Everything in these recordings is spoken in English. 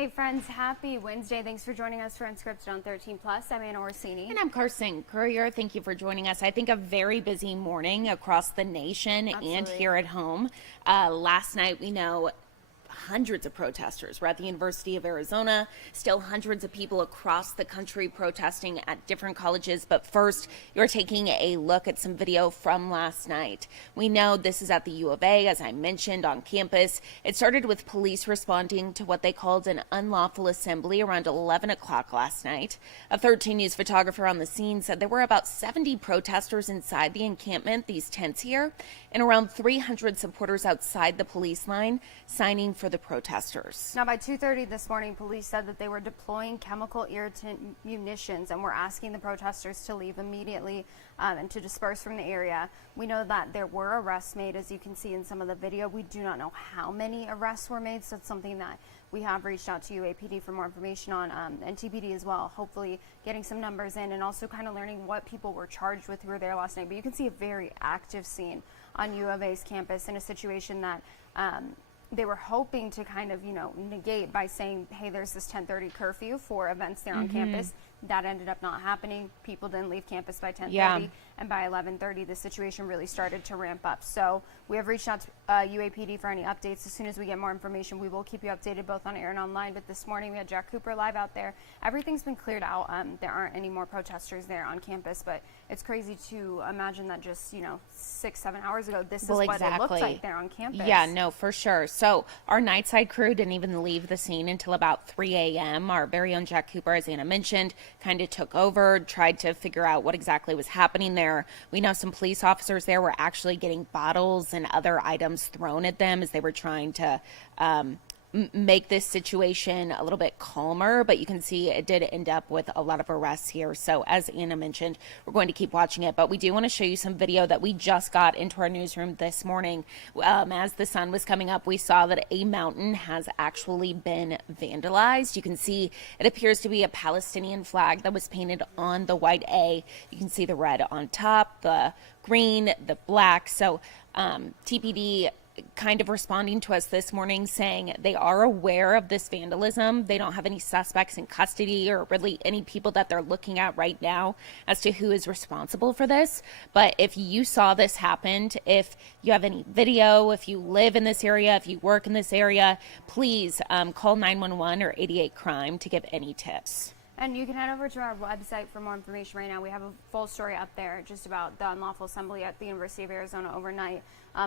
Hey friends, happy Wednesday. Thanks for joining us for Unscripted on 13 Plus. I'm Anna Orsini. And I'm Carson Courier. Thank you for joining us. I think a very busy morning across the nation and Absolutely. here at home. Last night, we know hundreds of protesters were at the University of Arizona, still hundreds of people across the country protesting at different colleges. But first, you're taking a look at some video from last night. We know this is at the U of A, as I mentioned, on campus. It started with police responding to what they called an unlawful assembly around 11 o'clock last night. A 13 News photographer on the scene said there were about 70 protesters inside the encampment, these tents here, and around 300 supporters outside the police line signing for the protesters. Now, by 2:30 this morning, police said that they were deploying chemical irritant munitions and were asking the protesters to leave immediately and to disperse from the area. We know that there were arrests made, as you can see in some of the video. We do not know how many arrests were made, so it's something that we have reached out to UAPD for more information on, and TPD as well, hopefully getting some numbers in and also kind of learning what people were charged with who were there last night. But you can see a very active scene on U of A's campus in a situation that they were hoping to kind of, negate by saying, hey, there's this 10:30 curfew for events there on campus. That ended up not happening. People didn't leave campus by 10:30. Yeah. And by 11:30, the situation really started to ramp up. So we have reached out to UAPD for any updates. As soon as we get more information, we will keep you updated both on air and online. But this morning, we had Jack Cooper live out there. Everything's been cleared out. There aren't any more protesters there on campus. But it's crazy to imagine that just, 6-7 hours ago, this is what it looked like there on campus. Yeah, no, for sure. So our nightside crew didn't even leave the scene until about 3 a.m. Our very own Jack Cooper, as Anna mentioned, kind of took over, tried to figure out what exactly was happening there. We know some police officers there were actually getting bottles and other items thrown at them as they were trying to make this situation a little bit calmer, but you can see it did end up with a lot of arrests here. So as Anna mentioned, we're going to keep watching it, but we do want to show you some video that we just got into our newsroom this morning. As the sun was coming up, we saw that a mountain has actually been vandalized. You can see it appears to be a Palestinian flag that was painted on the white A. You can see the red on top, the green, the black. So TPD kind of responding to us this morning saying they are aware of this vandalism. They don't have any suspects in custody or really any people that they're looking at right now as to who is responsible for this. But if you saw this happen, if you have any video, if you live in this area, if you work in this area, please call 911 or 88 Crime to give any tips. And you can head over to our website for more information right now. We have a full story up there just about the unlawful assembly at the University of Arizona overnight,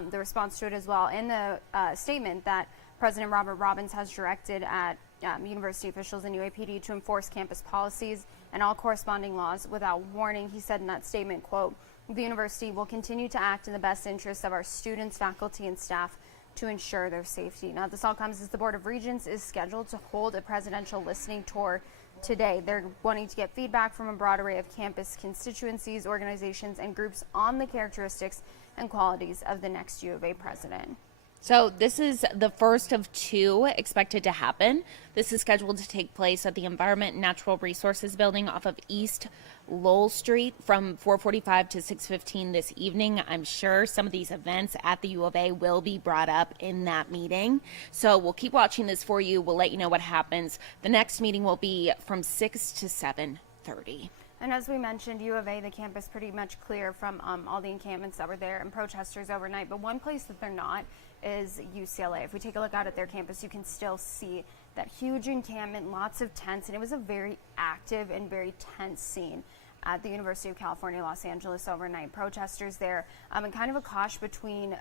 the response to it as well, and the statement that President Robert Robbins has directed at university officials and UAPD to enforce campus policies and all corresponding laws without warning. He said in that statement, quote, "The university will continue to act in the best interests of our students, faculty, and staff to ensure their safety." Now, this all comes as the Board of Regents is scheduled to hold a presidential listening tour today. They're wanting to get feedback from a broad array of campus constituencies, organizations, and groups on the characteristics and qualities of the next U of A president. So this is the first of two expected to happen. This is scheduled to take place at the Environment and Natural Resources Building off of East Lowell Street from 4:45 to 6:15 this evening. I'm sure some of these events at the U of A will be brought up in that meeting. So we'll keep watching this for you. We'll let you know what happens. The next meeting will be from 6 to 7:30. And as we mentioned, U of A, the campus pretty much clear from all the encampments that were there and protesters overnight. But one place that they're not is UCLA. If we take a look out at their campus, you can still see that huge encampment, lots of tents, and it was a very active and very tense scene at the University of California, Los Angeles overnight. Protesters there, and kind of a clash between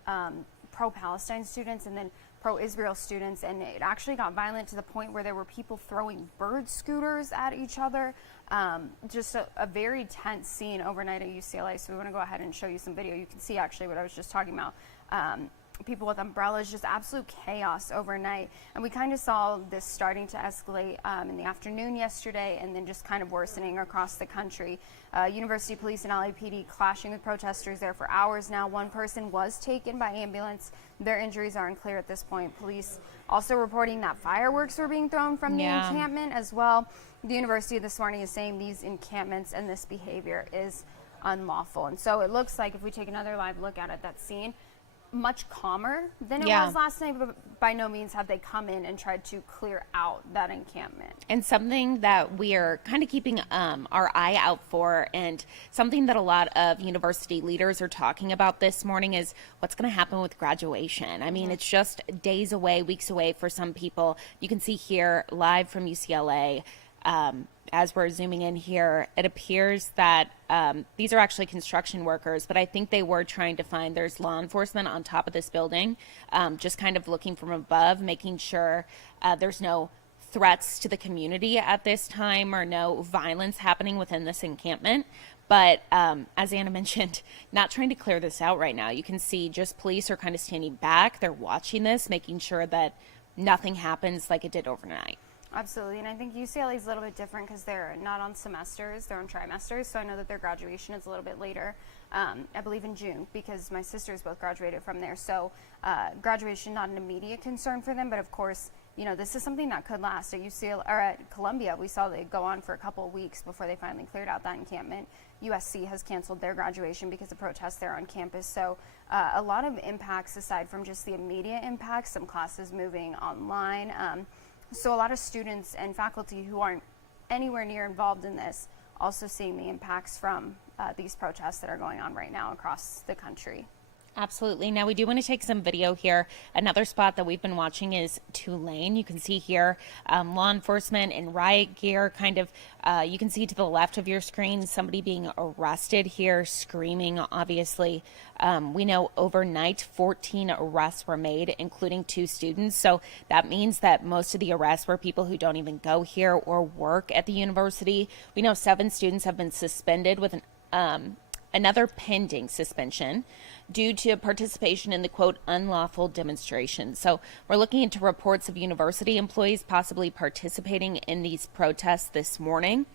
pro-Palestine students and then pro-Israel students, and it actually got violent to the point where there were people throwing bird scooters at each other. Just a very tense scene overnight at UCLA. So we want to go ahead and show you some video. You can see actually what I was just talking about. People with umbrellas, just absolute chaos overnight. And we kind of saw this starting to escalate in the afternoon yesterday and then just kind of worsening across the country. University police and LAPD clashing with protesters there for hours now. One person was taken by ambulance. Their injuries are unclear at this point. Police also reporting that fireworks were being thrown from the encampment as well. The university this morning is saying these encampments and this behavior is unlawful. And so it looks like if we take another live look at it, that scene, much calmer than it Yeah. was last night, but by no means have they come in and tried to clear out that encampment. And something that we are kind of keeping our eye out for, and something that a lot of university leaders are talking about this morning, is what's going to happen with graduation. I mean, it's just days away, weeks away for some people. You can see here live from UCLA. As we're zooming in here, it appears that these are actually construction workers, but I think they were trying to find, there's law enforcement on top of this building, just kind of looking from above, making sure there's no threats to the community at this time or no violence happening within this encampment. But as Anna mentioned, not trying to clear this out right now. You can see just police are kind of standing back. They're watching this, making sure that nothing happens like it did overnight. Absolutely, and I think UCLA is a little bit different because they're not on semesters, they're on trimesters, so I know that their graduation is a little bit later, I believe in June, because my sisters both graduated from there, so graduation not an immediate concern for them, but of course, you know, this is something that could last. At UCLA, or at Columbia, we saw they go on for a couple of weeks before they finally cleared out that encampment. USC has canceled their graduation because of protests there on campus, so a lot of impacts aside from just the immediate impacts, some classes moving online, so a lot of students and faculty who aren't anywhere near involved in this also seeing the impacts from these protests that are going on right now across the country. Absolutely. Now, we do want to take some video here. Another spot that we've been watching is Tulane. You can see here law enforcement in riot gear, kind of, you can see to the left of your screen somebody being arrested here, screaming, obviously. We know overnight 14 arrests were made, including 2 students. So that means that most of the arrests were people who don't even go here or work at the university. We know 7 students have been suspended with another pending suspension due to participation in the, quote, unlawful demonstration. So we're looking into reports of university employees possibly participating in these protests this morning.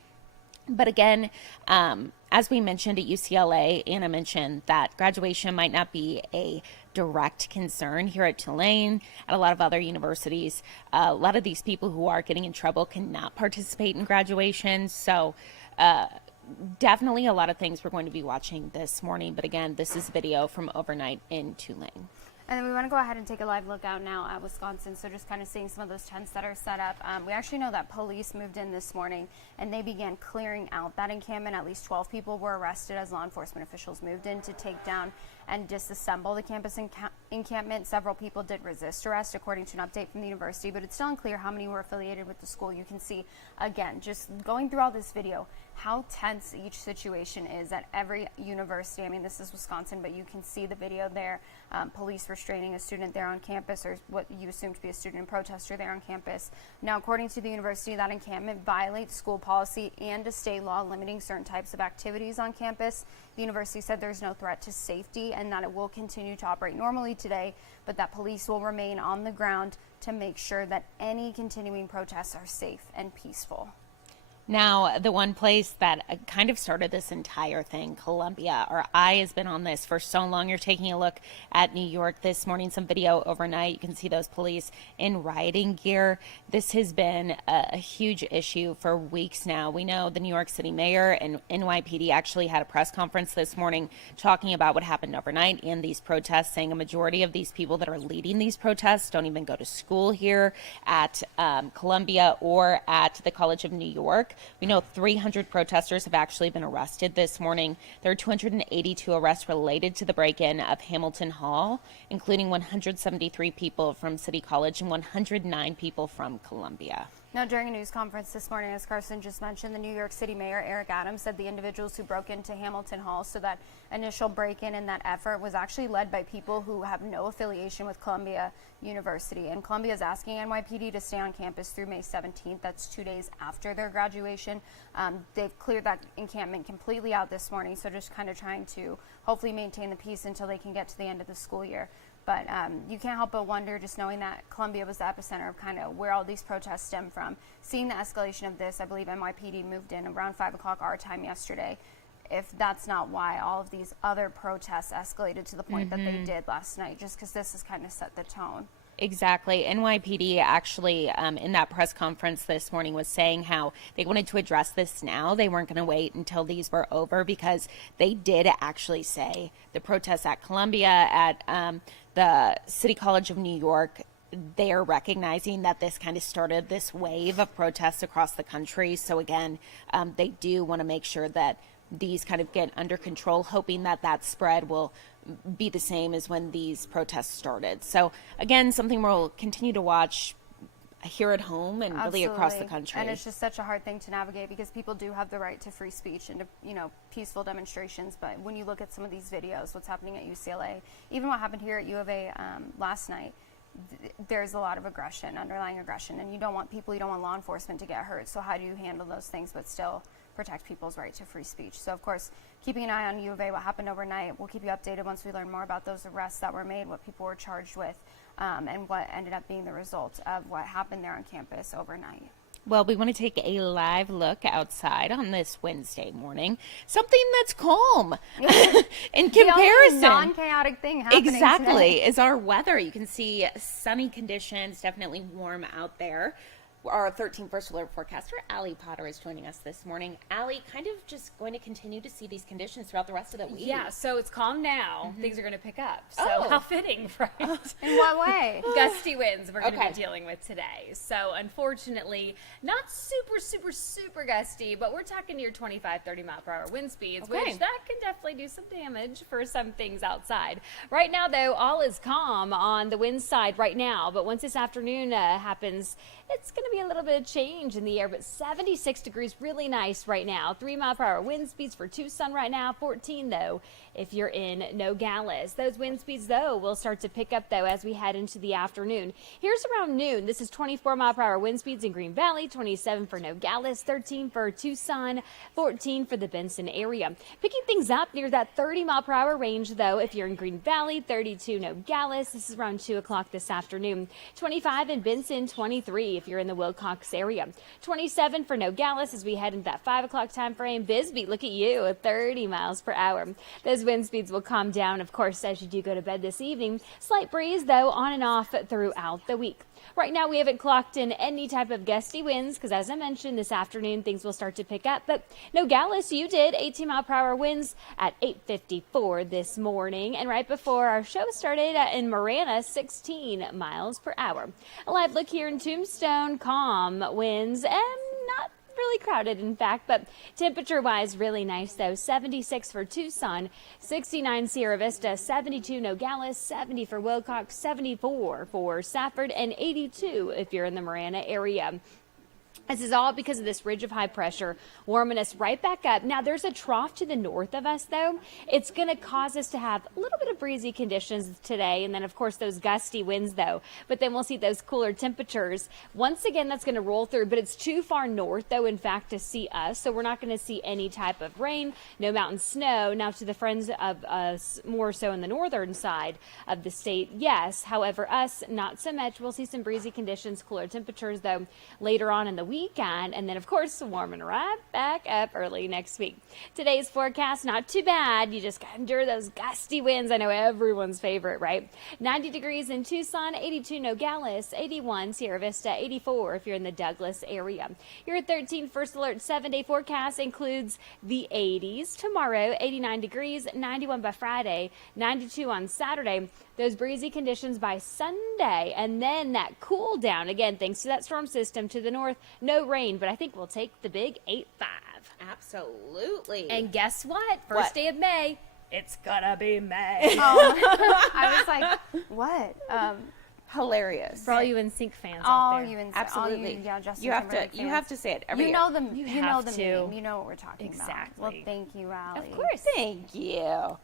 But again, as we mentioned at UCLA, Anna mentioned that graduation might not be a direct concern here at Tulane. At a lot of other universities, a lot of these people who are getting in trouble cannot participate in graduation. So definitely a lot of things we're going to be watching this morning. But again, this is video from overnight in Tulane. And then we want to go ahead and take a live look out now at Wisconsin. So just kind of seeing some of those tents that are set up. We actually know that police moved in this morning and they began clearing out that encampment. At least 12 people were arrested as law enforcement officials moved in to take down and disassemble the campus encampment. Several people did resist arrest, according to an update from the university, but it's still unclear how many were affiliated with the school. You can see, again, just going through all this video, how tense each situation is at every university. I mean, this is Wisconsin, but you can see the video there. Police restraining a student there on campus, or what you assume to be a student and protester there on campus. Now, according to the university, that encampment violates school policy and a state law limiting certain types of activities on campus. The university said there's no threat to safety and that it will continue to operate normally today, but that police will remain on the ground to make sure that any continuing protests are safe and peaceful. Now, the one place that kind of started this entire thing, Columbia, our eye has been on this for so long. You're taking a look at New York this morning, some video overnight. You can see those police in rioting gear. This has been a huge issue for weeks now. We know the New York City mayor and NYPD actually had a press conference this morning talking about what happened overnight in these protests, saying a majority of these people that are leading these protests don't even go to school here at Columbia or at the College of New York. We know 300 protesters have actually been arrested this morning. There are 282 arrests related to the break-in of Hamilton Hall, including 173 people from City College and 109 people from Columbia. Now, during a news conference this morning, as Carson just mentioned, the New York City Mayor Eric Adams said the individuals who broke into Hamilton Hall, so that initial break-in and that effort was actually led by people who have no affiliation with Columbia University. And Columbia is asking NYPD to stay on campus through May 17th. That's 2 days after their graduation. They've cleared that encampment completely out this morning, so just kind of trying to hopefully maintain the peace until they can get to the end of the school year. But you can't help but wonder, just knowing that Columbia was the epicenter of kind of where all these protests stem from. Seeing the escalation of this, I believe NYPD moved in around 5 o'clock our time yesterday. If that's not why all of these other protests escalated to the point that they did last night, just because this has kind of set the tone. Exactly. NYPD actually, in that press conference this morning, was saying how they wanted to address this now. They weren't going to wait until these were over, because they did actually say the protests at Columbia, at the City College of New York, they're recognizing that this kind of started this wave of protests across the country. So again, they do want to make sure that these kind of get under control, hoping that that spread will be the same as when these protests started. So again, something we'll continue to watch here at home and really across the country. And it's just such a hard thing to navigate, because people do have the right to free speech and to, peaceful demonstrations. But when you look at some of these videos, what's happening at UCLA, even what happened here at U of A last night, there's a lot of aggression, underlying aggression, and you don't want law enforcement to get hurt. So how do you handle those things but still protect people's right to free speech? So of course, keeping an eye on U of A, what happened overnight. We'll keep you updated once we learn more about those arrests that were made, what people were charged with, and what ended up being the result of what happened there on campus overnight. Well, we want to take a live look outside on this Wednesday morning. Something that's calm in comparison. The only non-chaotic thing happening exactly today is our weather. You can see sunny conditions, definitely warm out there. Our 13 First Alert forecaster, Allie Potter, is joining us this morning. Allie, kind of just going to continue to see these conditions throughout the rest of the week. Yeah, so it's calm now. Things are going to pick up. So how fitting, right? In what way? Gusty winds we're going to be dealing with today. So unfortunately, not super, super, super gusty, but we're talking near 25, 30 mile per hour wind speeds, which that can definitely do some damage for some things outside. Right now, though, all is calm on the wind side right now. But once this afternoon happens, it's going to be a little bit of change in the air, but 76 degrees, really nice right now. 3 mile per hour wind speeds for Tucson right now, 14 though if you're in Nogales. Those wind speeds though will start to pick up though as we head into the afternoon. Here's around noon. This is 24 mile per hour wind speeds in Green Valley, 27 for Nogales, 13 for Tucson, 14 for the Benson area. Picking things up near that 30 mile per hour range though if you're in Green Valley, 32 Nogales. This is around 2 o'clock this afternoon. 25 in Benson, 23 if you're in the Wilcox area. 27 for Nogales as we head into that 5 o'clock time frame. Bisbee, look at you, at 30 miles per hour. Those wind speeds will calm down, of course, as you do go to bed this evening. Slight breeze, though, on and off throughout the week. Right now, we haven't clocked in any type of gusty winds because, as I mentioned, this afternoon things will start to pick up. But Nogales, you did 18 mile per hour winds at 8:54 this morning. And right before our show started in Marana, 16 miles per hour. A live look here in Tombstone, calm winds and not really crowded, in fact, but temperature-wise, really nice, though. 76 for Tucson, 69 Sierra Vista, 72 Nogales, 70 for Wilcox, 74 for Safford, and 82 if you're in the Marana area. This is all because of this ridge of high pressure warming us right back up. Now, there's a trough to the north of us, though. It's going to cause us to have a little bit of breezy conditions today, and then, of course, those gusty winds, though. But then we'll see those cooler temperatures. Once again, that's going to roll through, but it's too far north, though, in fact, to see us. So we're not going to see any type of rain, no mountain snow. Now, to the friends of us more so in the northern side of the state, yes. However, us, not so much. We'll see some breezy conditions, cooler temperatures, though, later on in the weekend, and then of course warming right back up early next week. Today's forecast, not too bad. You just gotta endure those gusty winds. I know everyone's favorite, right? 90 degrees in Tucson, 82 Nogales, 81 Sierra Vista, 84 if you're in the Douglas area. Your 13 First Alert 7-day forecast includes the 80s tomorrow, 89 degrees, 91 by Friday, 92 on Saturday. Those breezy conditions by Sunday, and then that cool down again thanks to that storm system to the north. No rain, but I think we'll take the big 8-5. Absolutely. And guess what? First day of May, it's gonna be May. I was like, what? Hilarious. For all you NSYNC fans All out there. you in Absolutely. Justin you have to Timberlake you fans. have to say it every You year. know them. You know have the to. meme. You know what we're talking about. Exactly. Well, thank you, Allie. Of course. Thank you.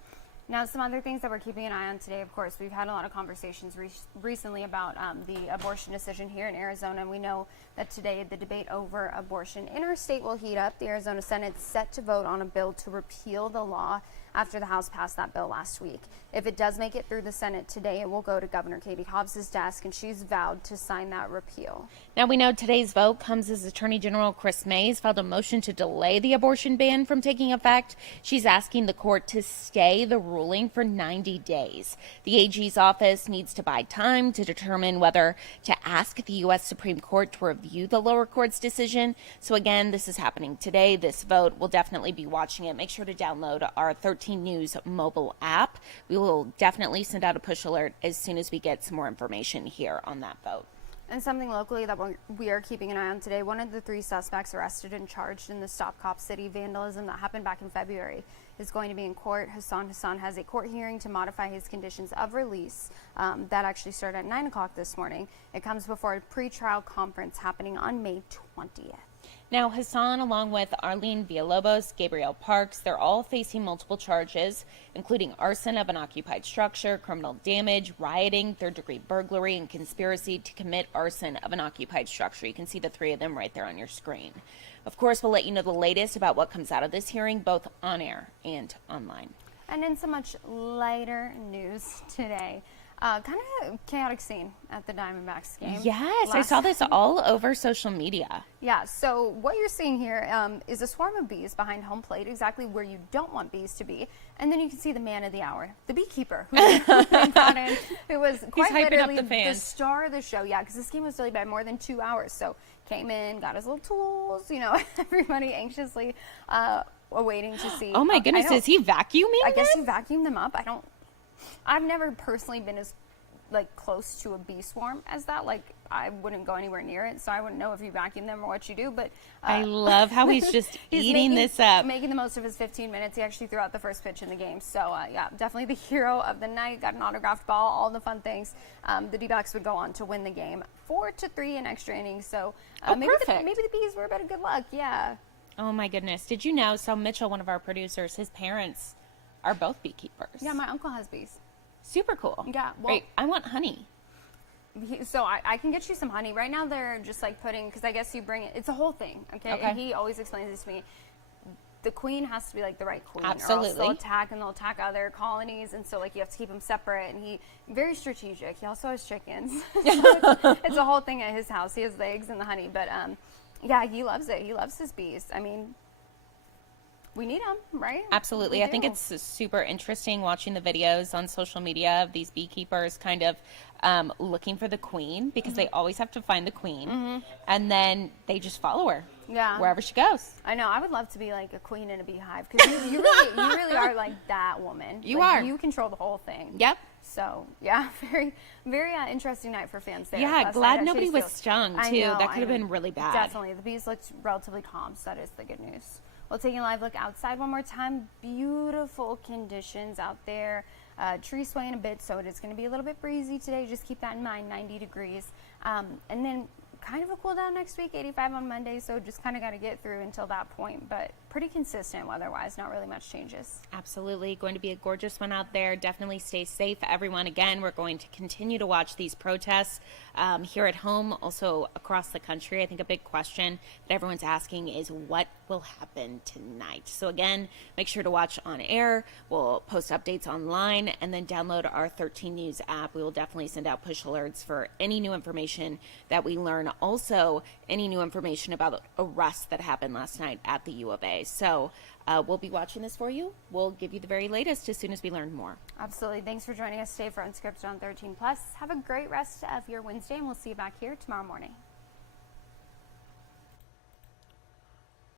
Now, some other things that we're keeping an eye on today, of course, we've had a lot of conversations recently about the abortion decision here in Arizona, and we know that today the debate over abortion in our state will heat up. The Arizona Senate's set to vote on a bill to repeal the law after the House passed that bill last week. If it does make it through the Senate today, it will go to Governor Katie Hobbs's desk, and she's vowed to sign that repeal. Now, we know today's vote comes as Attorney General Chris Mays filed a motion to delay the abortion ban from taking effect. She's asking the court to stay the ruling for 90 days. The AG's office needs to buy time to determine whether to ask the U.S. Supreme Court to review the lower court's decision. So again, this is happening today. This vote, we'll definitely be watching it. Make sure to download our 13 News mobile app. We will definitely send out a push alert as soon as we get some more information here on that vote. And something locally that we are keeping an eye on today, one of the 3 suspects arrested and charged in the Stop Cop City vandalism that happened back in February is going to be in court. Hassan has a court hearing to modify his conditions of release. That actually started at 9 o'clock this morning. It comes before a pre-trial conference happening on May 20th. Now, Hassan, along with Arlene Villalobos, Gabriel Parks, they're all facing multiple charges, including arson of an occupied structure, criminal damage, rioting, third-degree burglary, and conspiracy to commit arson of an occupied structure. You can see the 3 of them right there on your screen. Of course, we'll let you know the latest about what comes out of this hearing, both on air and online. And in so much lighter news today, kind of a chaotic scene at the Diamondbacks game. Yes, I saw this all over social media. Yeah, so what you're seeing here is a swarm of bees behind home plate, exactly where you don't want bees to be. And then you can see the man of the hour, the beekeeper, who they brought in, who was quite literally the star of the show. Yeah, because this game was delayed by more than 2 hours. So came in, got his little tools, everybody anxiously awaiting to see. Oh my goodness, is he vacuuming? I guess he vacuumed them up. I've never personally been as close to a bee swarm as that. I wouldn't go anywhere near it, so I wouldn't know if you vacuum them or what you do. But I love how he's just eating this up, making the most of his 15 minutes. He actually threw out the first pitch in the game. So yeah, definitely the hero of the night. Got an autographed ball, all the fun things. The D-backs would go on to win the game 4-3 in extra innings. So maybe the bees were a bit of good luck. Yeah. Oh my goodness! Did you know? So Mitchell, one of our producers, his parents are both beekeepers. Yeah, my uncle has bees. Super cool. Yeah. Well, wait, I want honey. So I can get you some honey. Right now they're just putting, because I guess you bring it. It's a whole thing, okay? And he always explains this to me. The queen has to be the right queen. Absolutely. Or else they'll attack other colonies, and so you have to keep them separate. And he very strategic. He also has chickens. So it's a whole thing at his house. He has the eggs and the honey, but yeah, he loves it. He loves his bees. I mean, we need them, right? Absolutely. I think it's super interesting watching the videos on social media of these beekeepers kind of looking for the queen, because they always have to find the queen, and then they just follow her wherever she goes. I know. I would love to be a queen in a beehive, because you really are that woman. You are. You control the whole thing. Yep. So, yeah, very, very interesting night for fans there. Yeah, glad nobody was stung, too. That could have been really bad. Definitely. The bees looked relatively calm, so that is the good news. We'll take a live look outside one more time. Beautiful conditions out there. Tree swaying a bit, so it is going to be a little bit breezy today. Just keep that in mind, 90 degrees. And then kind of a cool down next week, 85 on Monday, so just kind of got to get through until that point. But pretty consistent weather-wise, not really much changes. Absolutely. Going to be a gorgeous one out there. Definitely stay safe, everyone. Again, we're going to continue to watch these protests here at home, also across the country. I think a big question that everyone's asking is what will happen tonight. So again, make sure to watch on air. We'll post updates online, and then download our 13 News app. We will definitely send out push alerts for any new information that we learn. Also, any new information about arrests that happened last night at the U of A. So we'll be watching this for you. We'll give you the very latest as soon as we learn more. Absolutely. Thanks for joining us today for Unscripted on 13 Plus. Have a great rest of your Wednesday, and we'll see you back here tomorrow morning.